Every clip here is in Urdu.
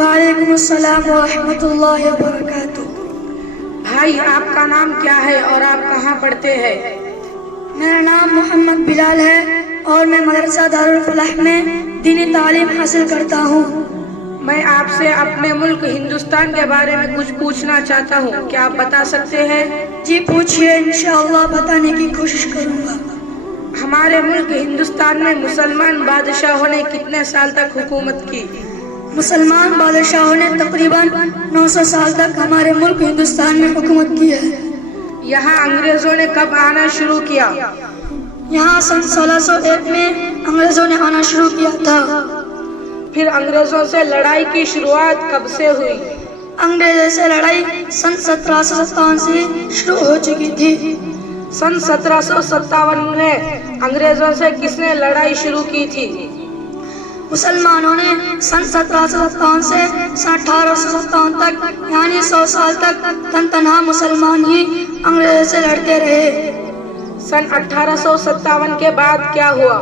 وعلیکم السلام ورحمۃ اللہ وبرکاتہ۔ بھائی آپ کا نام کیا ہے اور آپ کہاں پڑھتے ہیں؟ میرا نام محمد بلال ہے اور میں مدرسہ دارالفلاح میں دینی تعلیم حاصل کرتا ہوں۔ میں آپ سے اپنے ملک ہندوستان کے بارے میں کچھ پوچھنا چاہتا ہوں، کیا آپ بتا سکتے ہیں؟ جی پوچھئے، انشاءاللہ بتانے کی کوشش کروں گا۔ ہمارے ملک ہندوستان میں مسلمان بادشاہوں نے کتنے سال تک حکومت کی؟ مسلمان بادشاہوں نے تقریباً 900 سال تک ہمارے ملک ہندوستان میں حکومت کی ہے۔ یہاں انگریزوں نے کب آنا شروع کیا؟ یہاں سن 1601 میں انگریزوں نے آنا شروع کیا تھا۔ پھر انگریزوں سے لڑائی کی شروعات کب سے ہوئی؟ انگریزوں سے لڑائی سن 1757 سے شروع ہو چکی تھی۔ سن 1757 میں انگریزوں سے کس نے لڑائی شروع کی تھی؟ مسلمانوں نے سن 1757 سے سن 1857 تک یعنی 100 سال تک تنہا مسلمان ہی انگریزوں سے لڑتے رہے۔ سن 1857 کے بعد کیا ہوا؟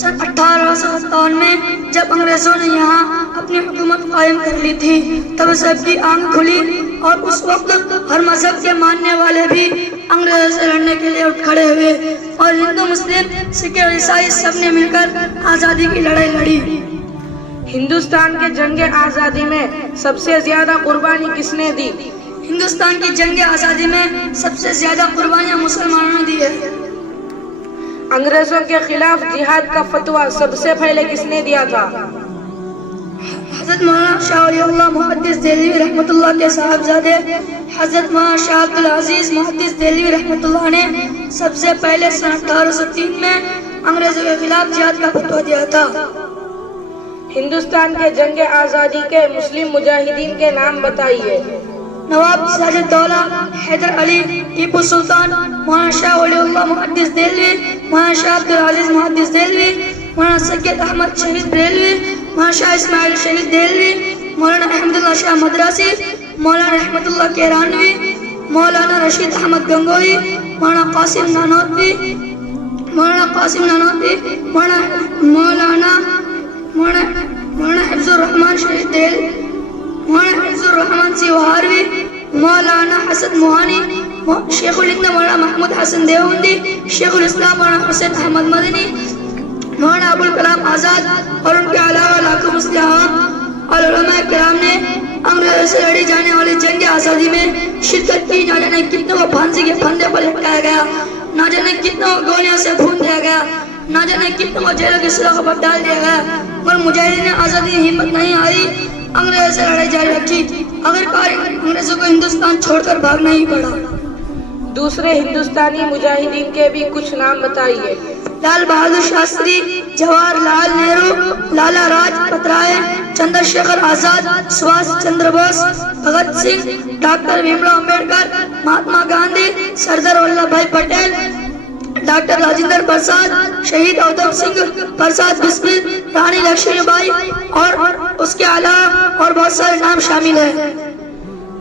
سن 1857 میں جب انگریزوں نے یہاں اپنی حکومت قائم کر لی تھی تب سب کی آنکھ کھلی اور اس وقت ہر مذہب کے ماننے والے بھی انگریزوں سے لڑنے کے لیے اٹھ کھڑے ہوئے اور ہندو مسلم سکھ اور عیسائی سب نے مل کر آزادی کی لڑائی لڑی۔ ہندوستان کے جنگ آزادی میں سب سے زیادہ قربانی کس نے دی؟ ہندوستان کی جنگ آزادی میں سب سے زیادہ قربانیاں مسلمانوں نے دی ہے۔ انگریزوں کے خلاف جہاد کا فتویٰ سب سے پہلے کس نے دیا تھا؟ حضرت مولانا شاہ ولی اللہ محدث دہلوی رحمۃ اللہ کے صاحبزادے حضرت مولانا شاہ عبد العزیز محدث دہلوی رحمۃ اللہ نے سب سے پہلے سن 1803 میں انگریزوں کے خلاف جہاد کا فتویٰ دیا تھا۔ ہندوستان کے جنگ آزادی کے مسلم مجاہدین کے نام بتائیے۔ نواب سراج الدولہ حیدر علی ٹیپو سلطان، مولانا شاہ ولی اللہ محدث دہلوی، مولانا شاہ عبد العزیز محدث دہلوی، مولانا سید احمد شہید بریلوی، مولانا شاہ اسماعیل شہید دہلوی، مولانا احمد اللہ شاہ مدراسی، مولانا رحمت اللہ کیرانوی، مولانا رشید احمد گنگوئی، مولانا قاسم نانوتوی، مولانا حفظ الرحمان شہید دہلوی، مولانا حفظ الرحمان سیوہاروی، مولانا حسن موہانی، شیخ الہند مولانا محمود حسن دیوبندی، شیخ الاسلام مولانا حسین احمد مدنی، مولانا ابوالکلام آزاد اور ان کے علاوہ لاکھوں مسلمان اور علماء کرام نے انگریزوں سے لڑی جانے والی جنگ آزادی میں شرکت کی۔ نہ جانے کتنوں کو پھانسی کے پھندے پر لٹکایا گیا، نہ جانے کتنوں کو گولیوں سے بھون دیا گیا، نہ جانے کتنوں کو جیلوں کے سلاخوں پر ڈال دیا گیا، مگر مجاہدین آزادی کی ہمت نہیں ہاری، انگریزوں سے لڑائی جاری رکھی۔ آخرکار انگریزوں کو ہندوستان چھوڑ کر بھاگنا ہی پڑا۔ دوسرے ہندوستانی مجاہدین کے بھی کچھ نام بتائیے۔ لال بہادر شاستری، جواہر لال نہرو، لالا راجپت رائے، چندر شیکھر آزاد، سبھاش چندر بوس، بھگت سنگھ، ڈاکٹر بھیم راؤ امبیڈکر، مہاتما گاندھی، سردار ولبھ بھائی پٹیل، ڈاکٹر راجندر پرساد، شہید ادھم سنگھ پرساد بسمل، رانی لکشمی بائی اور اس کے علاوہ اور بہت سارے نام شامل ہیں۔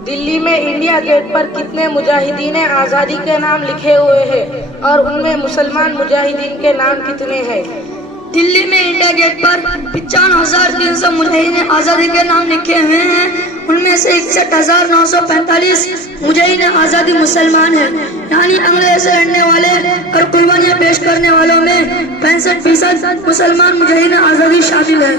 دلی میں انڈیا گیٹ پر کتنے مجاہدین آزادی کے نام لکھے ہوئے ہیں اور ان میں مسلمان مجاہدین کے نام کتنے ہیں؟ دلی میں انڈیا گیٹ پر 55,300 مجاہدین آزادی کے نام لکھے ہوئے ہیں، ان میں سے 61,945 مجاہدین آزادی مسلمان ہیں، یعنی انگریزوں سے لڑنے والے اور قربانیاں پیش کرنے والوں میں 65% مسلمان مجاہدین آزادی شامل ہیں۔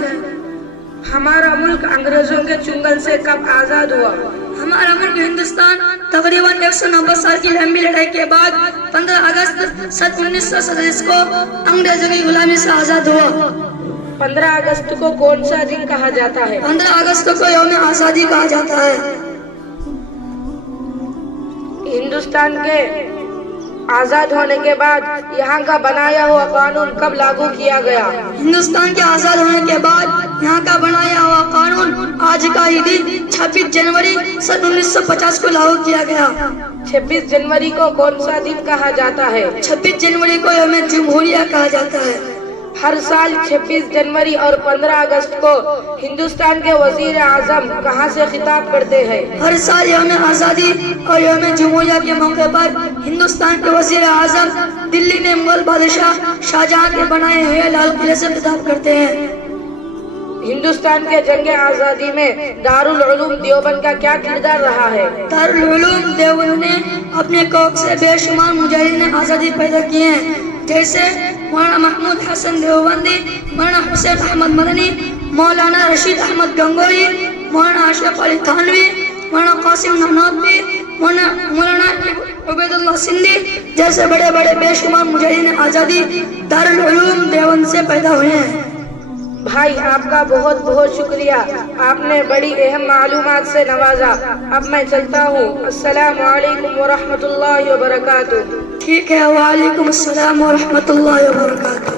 ہمارا ملک انگریزوں کے چنگل سے کب آزاد ہوا؟ ہمارا ملک ہندوستان تقریباً 190 سال کی لمبی لڑائی کے بعد 15 اگست سن 1947 کو انگریزوں کی غلامی سے آزاد ہوا۔ 15 اگست کو کون سا دن کہا جاتا ہے؟ 15 اگست کو یوم آزادی کہا جاتا ہے۔ ہندوستان کے آزاد ہونے کے بعد یہاں کا بنایا ہوا قانون کب لاگو کیا گیا؟ ہندوستان کے آزاد ہونے کے بعد یہاں کا بنایا ہوا قانون آج کا ہی دن 26 جنوری سن 1950 کو لاگو کیا گیا۔ 26 جنوری کو کون سا دن کہا جاتا ہے؟ 26 جنوری کو یوم جمہوریہ کہا جاتا ہے۔ ہر سال 26 جنوری اور 15 اگست کو ہندوستان کے وزیر اعظم کہاں سے خطاب کرتے ہیں؟ ہر سال یوم آزادی اور یوم جمہوریہ کے موقع پر ہندوستان کے وزیر اعظم دلی میں مغل بادشاہ شاہجہاں کے بنائے ہوئے لال قلعے سے خطاب کرتے ہیں۔ ہندوستان کے جنگ آزادی میں دارالعلوم دیوبند کا کیا کردار رہا ہے؟ دارالعلوم دیوبند نے اپنے کوک سے بے شمار مجاہدین آزادی پیدا کیے ہیں، جیسے مولانا محمود حسن دیوبندی، مولانا حسین احمد مدنی، مولانا رشید احمد گنگوئی، مولانا اشرف علی تھانوی، مولانا قاسم نانوتوی، مولانا عبید اللہ سندھی جیسے بڑے بڑے بے شمار مجاہدین آزادی دارالعلوم دیوبند سے پیدا ہوئے ہیں۔ بھائی آپ کا بہت بہت شکریہ، آپ نے بڑی اہم معلومات سے نوازا۔ اب میں چلتا ہوں۔ السلام علیکم ورحمۃ اللہ وبرکاتہ۔ ٹھیک ہے، وعلیکم السلام ورحمۃ اللہ وبرکاتہ۔